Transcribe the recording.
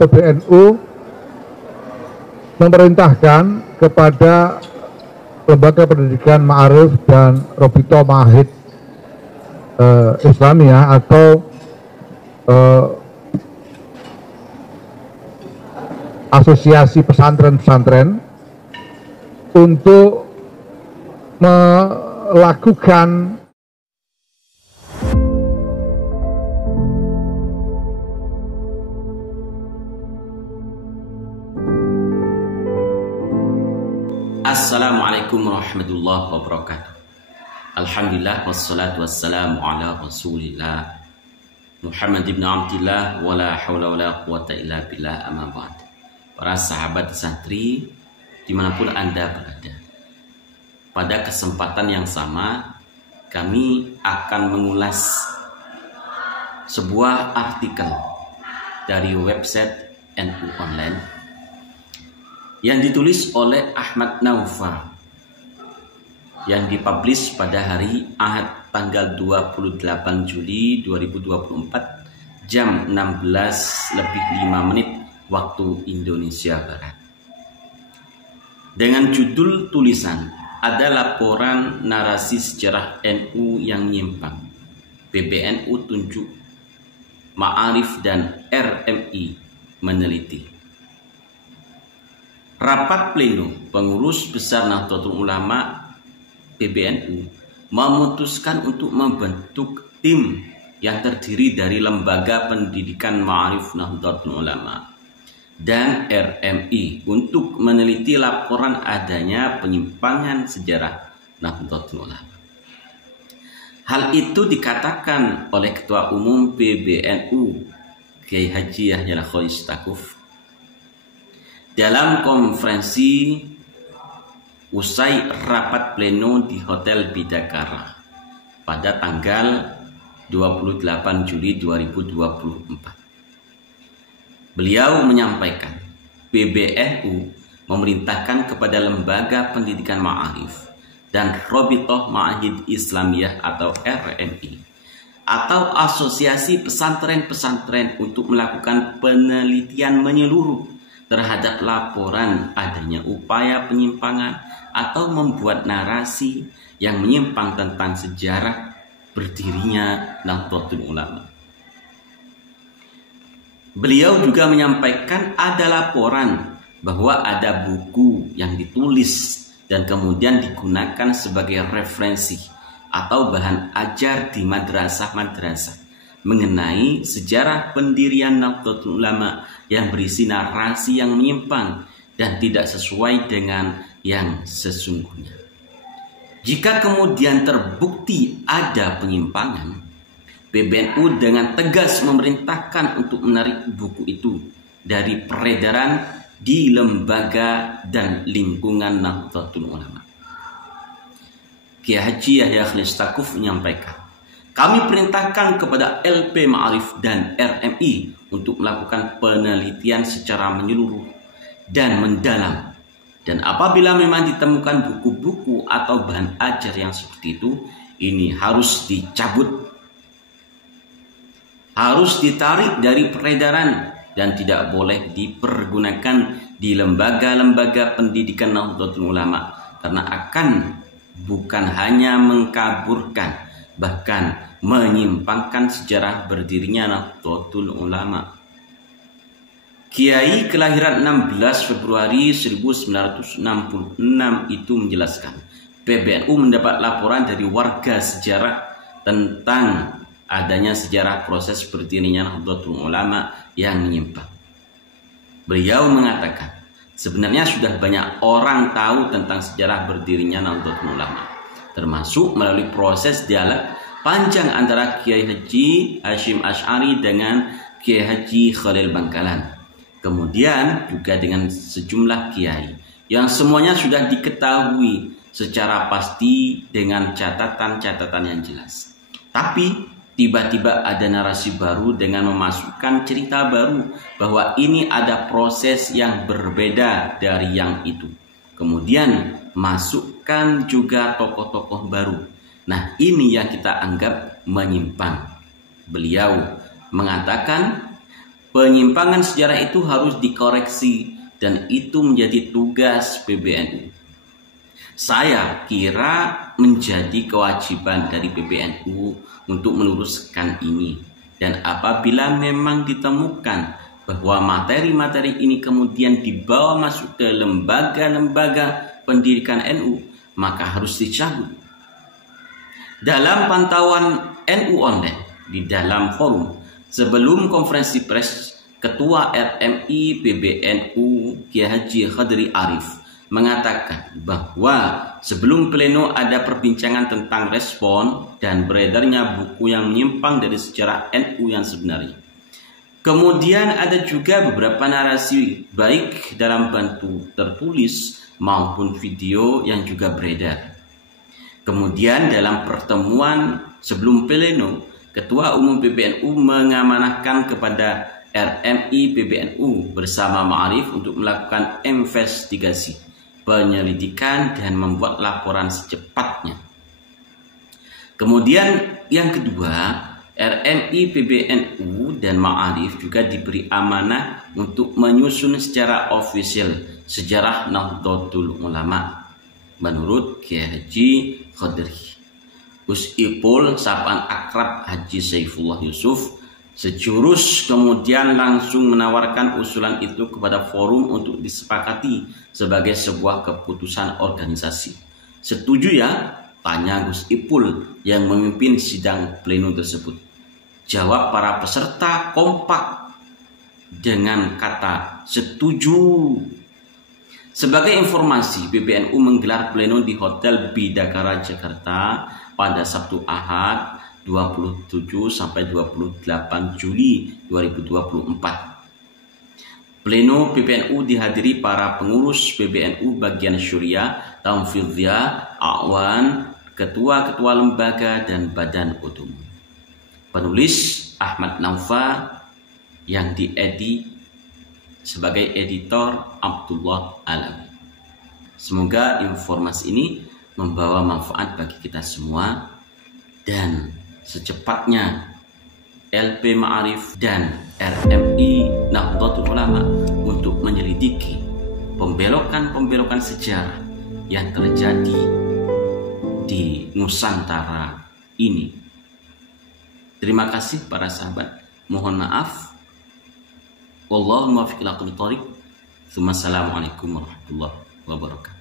PBNU memerintahkan kepada Lembaga Pendidikan Ma'arif dan Robito Ma'ahid Islamiyah atau Asosiasi Pesantren-Pesantren untuk melakukan Assalamualaikum warahmatullahi wabarakatuh. Alhamdulillah wassalatu wassalamu ala Rasulillah Muhammad ibn Abdillah wala hawla wala quwata illa billah, amma ba'd. Para sahabat santri dimanapun Anda berada, pada kesempatan yang sama kami akan mengulas sebuah artikel dari website NU Online yang ditulis oleh Ahmad Naufal, yang dipublish pada hari Ahad tanggal 28 Juli 2024 jam 16:05 waktu Indonesia Barat, dengan judul tulisan "Ada laporan narasi sejarah NU yang nyimpang, PBNU tunjuk, Ma'arif dan RMI meneliti." Rapat pleno pengurus besar Nahdlatul Ulama PBNU memutuskan untuk membentuk tim yang terdiri dari Lembaga Pendidikan Ma'arif Nahdlatul Ulama dan RMI untuk meneliti laporan adanya penyimpangan sejarah Nahdlatul Ulama. Hal itu dikatakan oleh Ketua Umum PBNU Kiai Haji Yahya Stakuf dalam konferensi usai rapat pleno di Hotel Bidakara pada tanggal 28 Juli 2024. Beliau menyampaikan PBNU memerintahkan kepada Lembaga Pendidikan Ma'arif dan Robitoh Ma'ahid Islamiyah atau RMI atau Asosiasi Pesantren-Pesantren untuk melakukan penelitian menyeluruh terhadap laporan adanya upaya penyimpangan atau membuat narasi yang menyimpang tentang sejarah berdirinya Nahdlatul Ulama. Beliau juga menyampaikan ada laporan bahwa ada buku yang ditulis dan kemudian digunakan sebagai referensi atau bahan ajar di madrasah-madrasah mengenai sejarah pendirian Nahdlatul Ulama yang berisi narasi yang menyimpang dan tidak sesuai dengan yang sesungguhnya. Jika kemudian terbukti ada penyimpangan, PBNU dengan tegas memerintahkan untuk menarik buku itu dari peredaran di lembaga dan lingkungan Nahdlatul Ulama. Kiai Haji Yahya Stakuf menyampaikan, "Kami perintahkan kepada LP Ma'arif dan RMI untuk melakukan penelitian secara menyeluruh dan mendalam. Dan apabila memang ditemukan buku-buku atau bahan ajar yang seperti itu, ini harus dicabut, harus ditarik dari peredaran dan tidak boleh dipergunakan di lembaga-lembaga pendidikan Nahdlatul Ulama karena akan bukan hanya mengkaburkan, bahkan menyimpangkan sejarah berdirinya Nahdlatul Ulama." Kiai kelahiran 16 Februari 1966 itu menjelaskan, PBNU mendapat laporan dari warga sejarah tentang adanya sejarah proses berdirinya Nahdlatul Ulama yang menyimpang. Beliau mengatakan, sebenarnya sudah banyak orang tahu tentang sejarah berdirinya Nahdlatul Ulama, termasuk melalui proses dialog panjang antara Kiai Haji Hashim Asy'ari dengan Kiai Haji Khalil Bangkalan. Kemudian juga dengan sejumlah kiai yang semuanya sudah diketahui secara pasti dengan catatan-catatan yang jelas. Tapi tiba-tiba ada narasi baru dengan memasukkan cerita baru bahwa ini ada proses yang berbeda dari yang itu. Kemudian masukkan juga tokoh-tokoh baru. Nah, ini yang kita anggap menyimpang. Beliau mengatakan Penyimpangan sejarah itu harus dikoreksi dan itu menjadi tugas PBNU. Saya kira menjadi kewajiban dari PBNU untuk meluruskan ini. Dan apabila memang ditemukan bahwa materi-materi ini kemudian dibawa masuk ke lembaga-lembaga pendidikan NU, maka harus dicabut. Dalam pantauan NU online di dalam forum sebelum konferensi pers, Ketua RMI PBNU Kiai Haji Khadri Arif mengatakan bahwa sebelum pleno ada perbincangan tentang respon dan beredarnya buku yang menyimpang dari sejarah NU yang sebenarnya. Kemudian ada juga beberapa narasi baik dalam bentuk tertulis maupun video yang juga beredar. Kemudian dalam pertemuan sebelum pleno, Ketua Umum PBNU mengamanahkan kepada RMI PBNU bersama Ma'arif untuk melakukan investigasi, penyelidikan dan membuat laporan secepatnya. Kemudian yang kedua, RMI PBNU dan Ma'arif juga diberi amanah untuk menyusun secara ofisial sejarah Nahdlatul Ulama menurut Kiai Haji Khadri. Gus Ipul, sapaan akrab Haji Saifullah Yusuf, sejurus kemudian langsung menawarkan usulan itu kepada forum untuk disepakati sebagai sebuah keputusan organisasi. Setuju ya? Tanya Gus Ipul yang memimpin sidang pleno tersebut. Jawab para peserta kompak dengan kata setuju. Sebagai informasi, PBNU menggelar pleno di Hotel Bidakara Jakarta pada Sabtu Ahad 27 sampai 28 Juli 2024. Pleno PBNU dihadiri para pengurus PBNU bagian Syuriah, Tamfidhiyah, Awan, ketua-ketua lembaga dan badan umum. Penulis Ahmad Naufa yang diedit sebagai editor Abdullah Alawi. Semoga informasi ini membawa manfaat bagi kita semua dan secepatnya LP Ma'arif dan RMI Nahdlatul Ulama untuk menyelidiki pembelokan-pembelokan sejarah yang terjadi di Nusantara ini. Terima kasih para sahabat. Mohon maaf. Wallahu muwaffiq ila aqwamit thoriq. Assalamualaikum warahmatullahi wabarakatuh.